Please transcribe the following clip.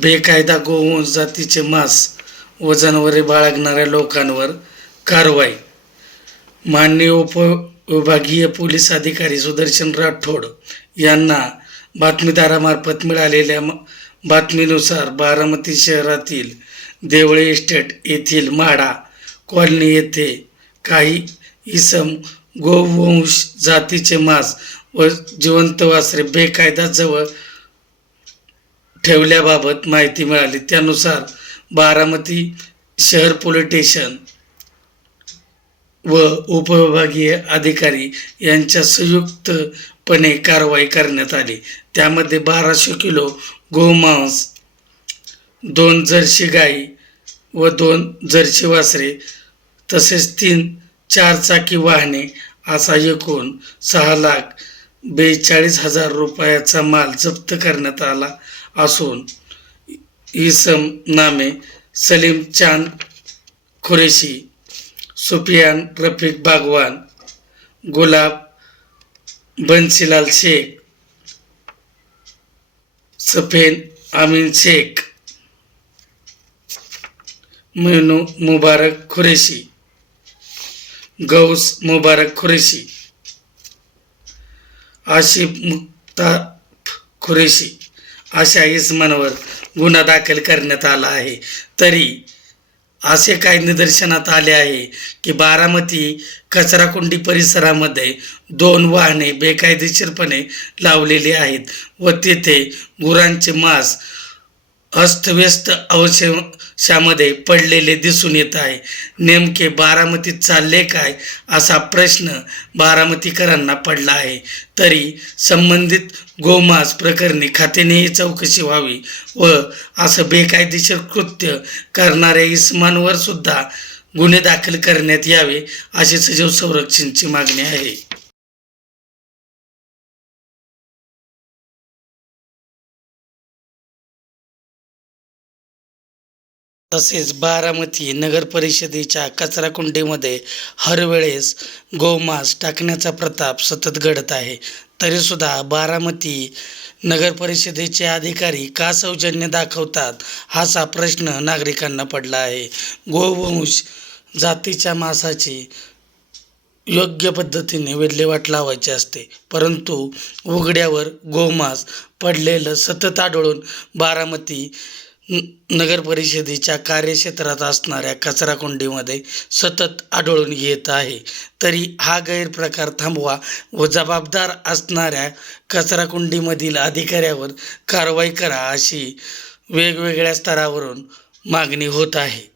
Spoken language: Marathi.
बेकायदा गोवंश जातीचे मांस व जनावरे बाळगणाऱ्या लोकांवर कारवाई. माननीय उपविभागीय पोलीस अधिकारी सुदर्शन राठोड यांना बातमीदारामार्फत मिळालेल्या बातमीनुसार बारामती शहरातील देवळे इस्टेट येथील माडा कॉलनी येथे काही इसम गोवंश जातीचे मांस व जिवंत वासरे बेकायदा जवळ ठेवल्याबाबत माहिती मिळाली. त्यानुसार बारामती शहर पोलीस स्टेशन व उपविभागीय अधिकारी यांच्या संयुक्तपणे कारवाई करण्यात आली. त्यामध्ये बाराशे किलो गोमांस दोन जर्सी गाई व दोन जर्सी वासरे तसेच तीन चारचाकी वाहने असा एकूण सहा लाख बेचाळीस हजार रुपयाचा माल जप्त करण्यात आला. असून इसम नामे सलीम चांद खुरेशी सुफियान रफिक बागवान गुलाब बन्सीलाल शेख सफेन अमीन शेख मेनू मुबारक खुरेशी गौस मुबारक खुरेशी आशिफ मुक्ता खुरेशी अशा इसमांवर गुन्हा दाखल करण्यात आला आहे. तरी असे काय निदर्शनात आले आहे की बारामती कचराकुंडी परिसरामध्ये दोन वाहने बेकायदेशीरपणे लावलेली आहेत व तेथे गुरांचे मांस अस्तव्यस्त अवशेषामध्ये पडलेले दिसून येत आहे. नेमके बारामतीत चालले काय असा प्रश्न बारामतीकरांना पडला आहे. तरी संबंधित गोमांस प्रकरणी खात्यानेही चौकशी व्हावी व असं बेकायदेशीर कृत्य करणाऱ्या इस्मांवर सुद्धा गुन्हे दाखल करण्यात यावे अशी सजीव संरक्षणची मागणी आहे. तसेच बारामती नगर परिषदेच्या कचराकुंडीमध्ये हरवेळेस गोमांस टाकण्याचा प्रताप सतत घडत आहे. तरीसुद्धा बारामती नगर परिषदेचे अधिकारी का सौजन्य दाखवतात हाचा प्रश्न नागरिकांना पडला आहे. गोवंश जातीच्या मांसाची योग्य पद्धतीने विल्हेवाट लावायची असते परंतु उघड्यावर गोमांस पडलेलं सतत आढळून बारामती नगर परिषदेच्या कार्यक्षेत्रात असणाऱ्या कचराकुंडीमध्ये सतत आढळून येत आहे. तरी हा गैरप्रकार थांबवा व जबाबदार असणाऱ्या कचराकुंडीमधील अधिकाऱ्यावर कारवाई करा अशी वेगवेगळ्या स्तरावरून मागणी होत आहे.